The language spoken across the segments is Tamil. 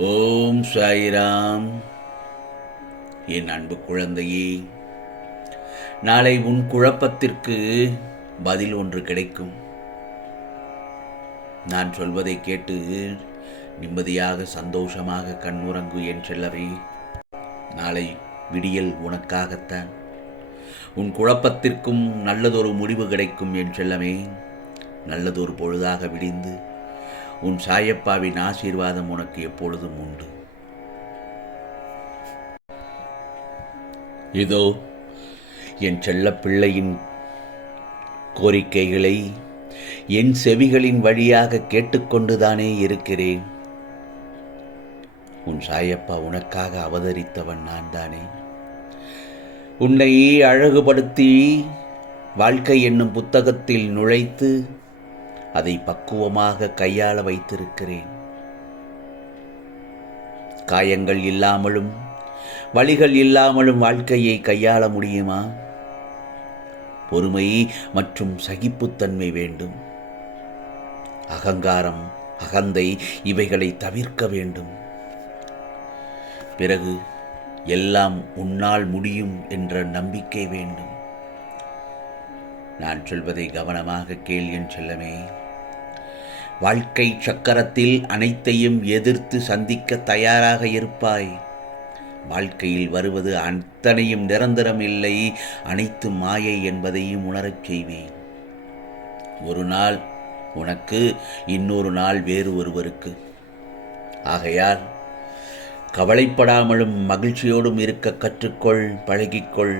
ஓம் சாய்ராம். என் அன்பு குழந்தையே, நாளை உன் குழப்பத்திற்கு பதில் ஒன்று கிடைக்கும். நான் சொல்வதை கேட்டு நிம்மதியாக சந்தோஷமாக கண்ணுறங்கு என் செல்லவே. நாளை விடியல் உனக்காகத்தான். உன் குழப்பத்திற்கும் நல்லதொரு முடிவு கிடைக்கும் என் செல்லமே. நல்லதொரு பொழுதாக விடிந்து உன் சாயப்பாவின் ஆசீர்வாதம் உனக்கு எப்பொழுதும் உண்டு. இதோ என் செல்ல பிள்ளையின் கோரிக்கைகளை என் செவிகளின் வழியாக கேட்டுக்கொண்டுதானே இருக்கிறேன். உன் சாயப்பா உனக்காக அவதரித்தவன் நான் தானே. உன்னை அழகுபடுத்தி வாழ்க்கை என்னும் புத்தகத்தில் நுழைத்து அதை பக்குவமாக கையாள வைத்திருக்கிறேன். காயங்கள் இல்லாமலும் வலிகள் இல்லாமலும் வாழ்க்கையை கையாள முடியுமா? பொறுமை மற்றும் சகிப்புத்தன்மை வேண்டும். அகங்காரம், அகந்தை இவைகளை தவிர்க்க வேண்டும். பிறகு எல்லாம் உன்னால் முடியும் என்ற நம்பிக்கை வேண்டும். நான் சொல்வதை கவனமாக கேள் என் செல்லமே. வாழ்க்கை சக்கரத்தில் அனைத்தையும் எதிர்த்து சந்திக்க தயாராக இருப்பாய். வாழ்க்கையில் வருவது அத்தனையும் நிரந்தரம் இல்லை, அனைத்து மாயை என்பதையும் உணரச் செய்வேன். ஒரு நாள் உனக்கு, இன்னொரு நாள் வேறு ஒருவருக்கு. ஆகையால் கவலைப்படாமலும் மகிழ்ச்சியோடும் இருக்க கற்றுக்கொள், பழகிக்கொள்.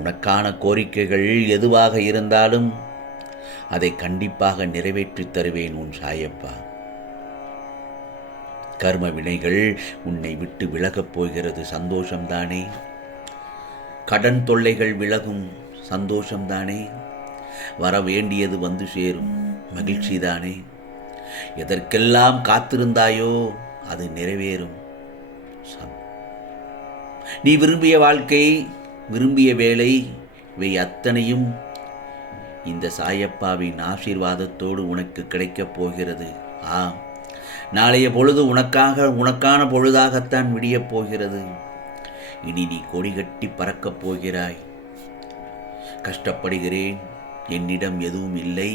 உனக்கான கோரிக்கைகள் எதுவாக இருந்தாலும் அதை கண்டிப்பாக நிறைவேற்றித் தருவேன் உன் சாயப்பா. கர்ம வினைகள் உன்னை விட்டு விலகப் போகிறது, சந்தோஷம்தானே? கடன் தொல்லைகள் விலகும், சந்தோஷம்தானே? வர வேண்டியது வந்து சேரும், மகிழ்ச்சிதானே? எதற்கெல்லாம் காத்திருந்தாயோ அது நிறைவேறும். நீ விரும்பிய வாழ்க்கை, விரும்பிய வேலை, இவை அத்தனையும் இந்த சாயப்பாவின் ஆசீர்வாதத்தோடு உனக்கு கிடைக்கப் போகிறது. நாளைய பொழுது உனக்கான பொழுதாகத்தான் விடியப் போகிறது. இனி நீ கொடிகட்டி பறக்கப் போகிறாய். கஷ்டப்படுகிறேன், என்னிடம் எதுவும் இல்லை,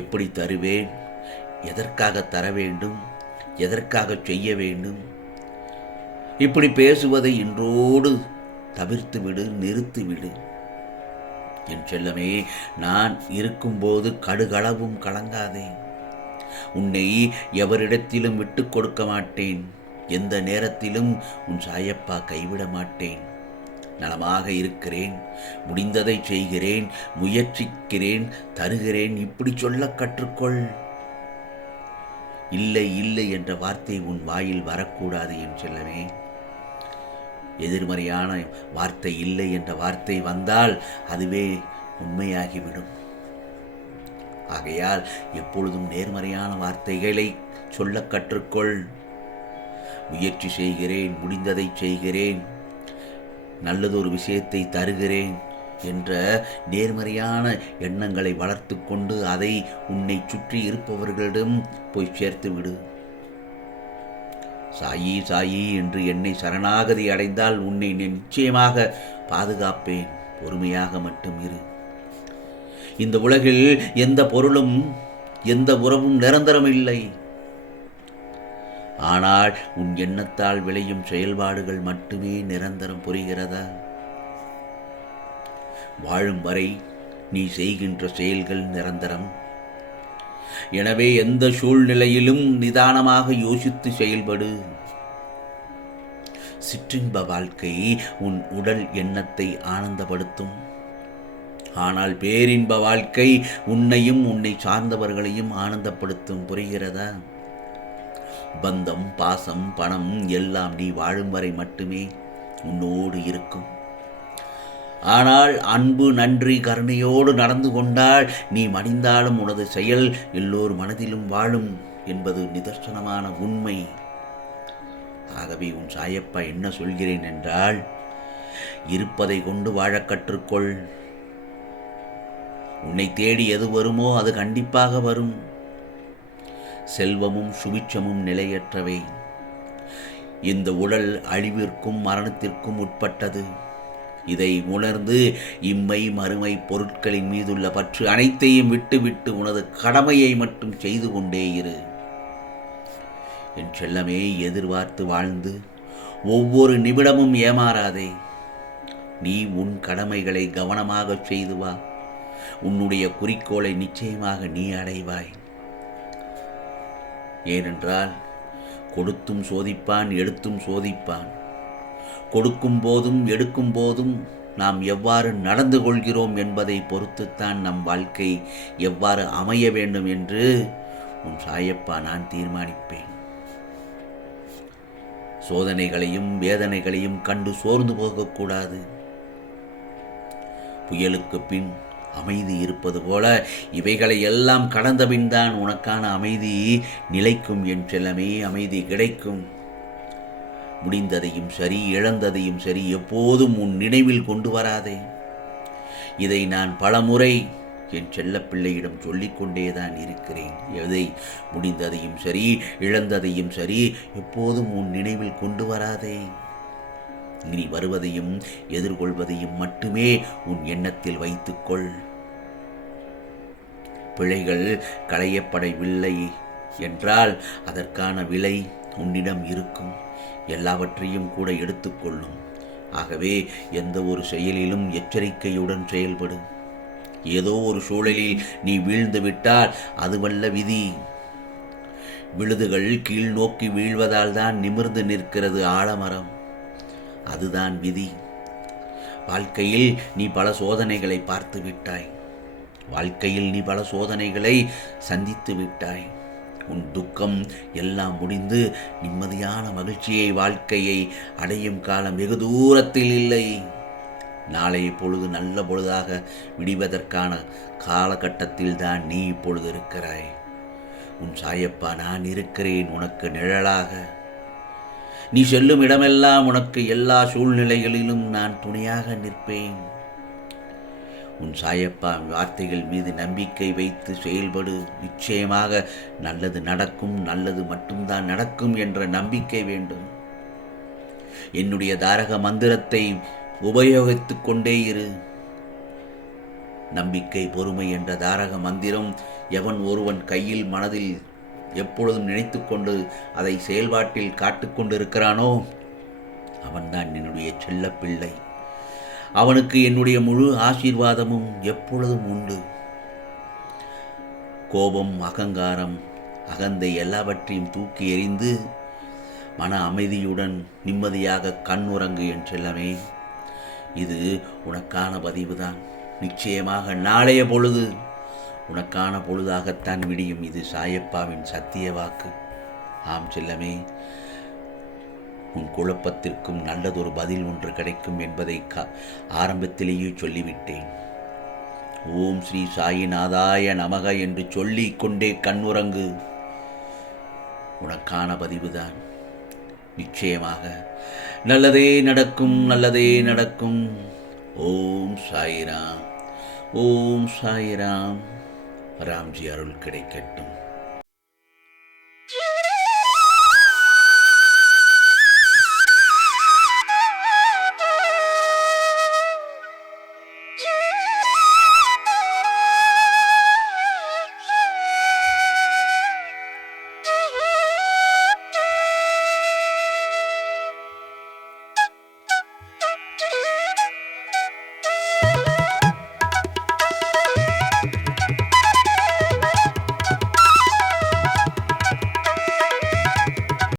எப்படி தருவேன், எதற்காக தர வேண்டும், எதற்காக செய்ய வேண்டும், இப்படி பேசுவதை இன்றோடு தவிர்த்துவிடு, நிறுத்திவிடு. என் செல்லமே, நான் இருக்கும்போது கடுகளவும் கலங்காதே. உன்னை எவரிடத்திலும் விட்டுக் கொடுக்க மாட்டேன். எந்த நேரத்திலும் உன் சாயப்பா கைவிட மாட்டேன். நலமாக இருக்கிறேன், முடிந்ததை செய்கிறேன், முயற்சிக்கிறேன், தருகிறேன், இப்படி சொல்ல கற்றுக்கொள். இல்லை இல்லை என்ற வார்த்தை உன் வாயில் வரக்கூடாது என் செல்லமே. எதிர்மறையான வார்த்தை, இல்லை என்ற வார்த்தை வந்தால் அதுவே உண்மையாகிவிடும். ஆகையால் எப்பொழுதும் நேர்மறையான வார்த்தைகளை சொல்ல கற்றுக்கொள். முயற்சி செய்கிறேன், முடிந்ததை செய்கிறேன், நல்லதொரு விஷயத்தை தருகிறேன் என்ற நேர்மறையான எண்ணங்களை வளர்த்து கொண்டு அதை உன்னை சுற்றி இருப்பவர்களிடம் போய் சேர்த்து விடு. சாயி சாயி என்று என்னை சரணாகதி அடைந்தால் உன்னை நிச்சயமாக பாதுகாப்பேன். பொறுமையாக மட்டும் இரு. இந்த உலகில் எந்த பொருளும் எந்த உறவும் நிரந்தரம் இல்லை. ஆனால் உன் எண்ணத்தால் விளையும் செயல்பாடுகள் மட்டுமே நிரந்தரம். புரிகிறதா? வாழும் வரை நீ செய்கின்ற செயல்கள் நிரந்தரம். எனவே எந்த சூழ்நிலையிலும் நிதானமாக யோசித்து செயல்படு. சிற்றின்ப வாழ்க்கை உன் உடல் எண்ணத்தை ஆனந்தப்படுத்தும். ஆனால் பேரின்ப வாழ்க்கை உன்னையும் உன்னை சார்ந்தவர்களையும் ஆனந்தப்படுத்தும். புரிகிறதா? பந்தம், பாசம், பணம் எல்லாம் நீ வாழும் வரை மட்டுமே உன்னோடு இருக்கும். ஆனால் அன்பு, நன்றி, கருணையோடு நடந்து கொண்டால் நீ மடிந்தாலும் உனது செயல் எல்லோர் மனதிலும் வாழும் என்பது நிதர்சனமான உண்மை. ஆகவே உன் சாயப்பா என்ன சொல்கிறேன் என்றால், இருப்பதை கொண்டு வாழக் கற்றுக்கொள். உன்னை தேடி எது வருமோ அது கண்டிப்பாக வரும். செல்வமும் சுபிட்சமும் நிலையற்றவை. இந்த உடல் அழிவிற்கும் மரணத்திற்கும் உட்பட்டது. இதை உணர்ந்து இம்மை மறுமை பொருட்களின் மீதுள்ள பற்று அனைத்தையும் விட்டுவிட்டு உனது கடமையை மட்டும் செய்து கொண்டே இரு. என் செல்லமே, எதிர்பார்த்து வாழ்ந்து ஒவ்வொரு நிமிடமும் ஏமாறாதே. நீ உன் கடமைகளை கவனமாக செய்து வா. உன்னுடைய குறிக்கோளை நிச்சயமாக நீ அடைவாய். ஏனென்றால் கொடுத்தும் சோதிப்பான், எடுத்தும் சோதிப்பான். கொடுக்கும் போதும் எடுக்கும் போதும் நாம் எவ்வாறு நடந்து கொள்கிறோம் என்பதை பொறுத்துத்தான் நம் வாழ்க்கை எவ்வாறு அமைய வேண்டும் என்று உன் சாயப்பா நான் தீர்மானிப்பேன். சோதனைகளையும் வேதனைகளையும் கண்டு சோர்ந்து போகக்கூடாது. புயலுக்கு பின் அமைதி இருப்பது போல இவைகளை எல்லாம் கடந்தபின் தான் உனக்கான அமைதி நிலைக்கும். என் செல்லமே, அமைதி கிடைக்கும். முடிந்ததையும் சரி, இழந்ததையும் சரி எப்போதும் உன் நினைவில் கொண்டு வராதே. இதை நான் பலமுறை என் செல்லப்பிள்ளையிடம் சொல்லிக்கொண்டேதான் இருக்கிறேன். எதை முடிந்ததையும் சரி, இழந்ததையும் சரி எப்போதும் உன் நினைவில் கொண்டு வராதே. இனி வருவதையும் எதிர்கொள்வதையும் மட்டுமே உன் எண்ணத்தில் வைத்துக்கொள். பிழைகள் களையப்படவில்லை என்றால் அதற்கான விலை உன்னிடம் இருக்கும். எல்லாவற்றையும் கூட எடுத்துக்கொள்ளும். ஆகவே எந்த ஒரு செயலிலும் எச்சரிக்கையுடன் செயல்படு. ஏதோ ஒரு சூழலில் நீ வீழ்ந்து விட்டால் அதுவல்ல விதி. விழுதுகள் கீழ் நோக்கி வீழ்வதால் தான் நிமிர்ந்து நிற்கிறது ஆலமரம். அதுதான் விதி. வாழ்க்கையில் நீ பல சோதனைகளை பார்த்து விட்டாய். வாழ்க்கையில் நீ பல சோதனைகளை சந்தித்து விட்டாய். உன் துக்கம் எல்லாம் முடிந்து நிம்மதியான மகிழ்ச்சியை வாழ்க்கையை அடையும் காலம் வெகு தூரத்தில் இல்லை. நாளைய பொழுது நல்ல பொழுதாக விடிவதற்கான காலகட்டத்தில் தான் நீ இப்பொழுது இருக்கிறாய். உன் சாயப்பா நான் இருக்கிறேன் உனக்கு நிழலாக. நீ செல்லும் இடமெல்லாம் உனக்கு எல்லா சூழ்நிலைகளிலும் நான் துணையாக நிற்பேன். உன் சாயப்பா வார்த்தைகள் மீது நம்பிக்கை வைத்து செயல்படு. நிச்சயமாக நல்லது நடக்கும். நல்லது மட்டும்தான் நடக்கும் என்ற நம்பிக்கை வேண்டும். என்னுடைய தாரக மந்திரத்தை உபயோகித்துக் கொண்டே இரு. நம்பிக்கை, பொறுமை என்ற தாரக மந்திரம் எவன் ஒருவன் கையில் மனதில் எப்பொழுதும் நினைத்து கொண்டு அதை செயல்பாட்டில் காட்டுக்கொண்டிருக்கிறானோ அவன்தான் என்னுடைய செல்ல பிள்ளை. அவனுக்கு என்னுடைய முழு ஆசீர்வாதமும் எப்பொழுதும் உண்டு. கோபம், அகங்காரம், அகந்தை எல்லாவற்றையும் தூக்கி எறிந்து மன அமைதியுடன் நிம்மதியாக கண்ணுறங்கு என் செல்லமே. இது உனக்கான பதிவுதான். நிச்சயமாக நாளைய பொழுது உனக்கான பொழுதாகத்தான் விடியும். இது சாயப்பாவின் சத்திய வாக்கு. ஆம் செல்லமே, உன் குழப்பத்திற்கும் நல்லதொரு பதில் ஒன்று கிடைக்கும் என்பதை ஆரம்பத்திலேயே சொல்லிவிட்டேன். ஓம் ஸ்ரீ சாயிநாதாய நமக என்று சொல்லிக் கொண்டே கண்ணுறங்கு. உனக்கான பதிவுதான். நிச்சயமாக நல்லதே நடக்கும், நல்லதே நடக்கும். ஓம் சாயிராம், ஓம் சாயிராம். ராம்ஜி அருள் கிடைக்கட்டும்.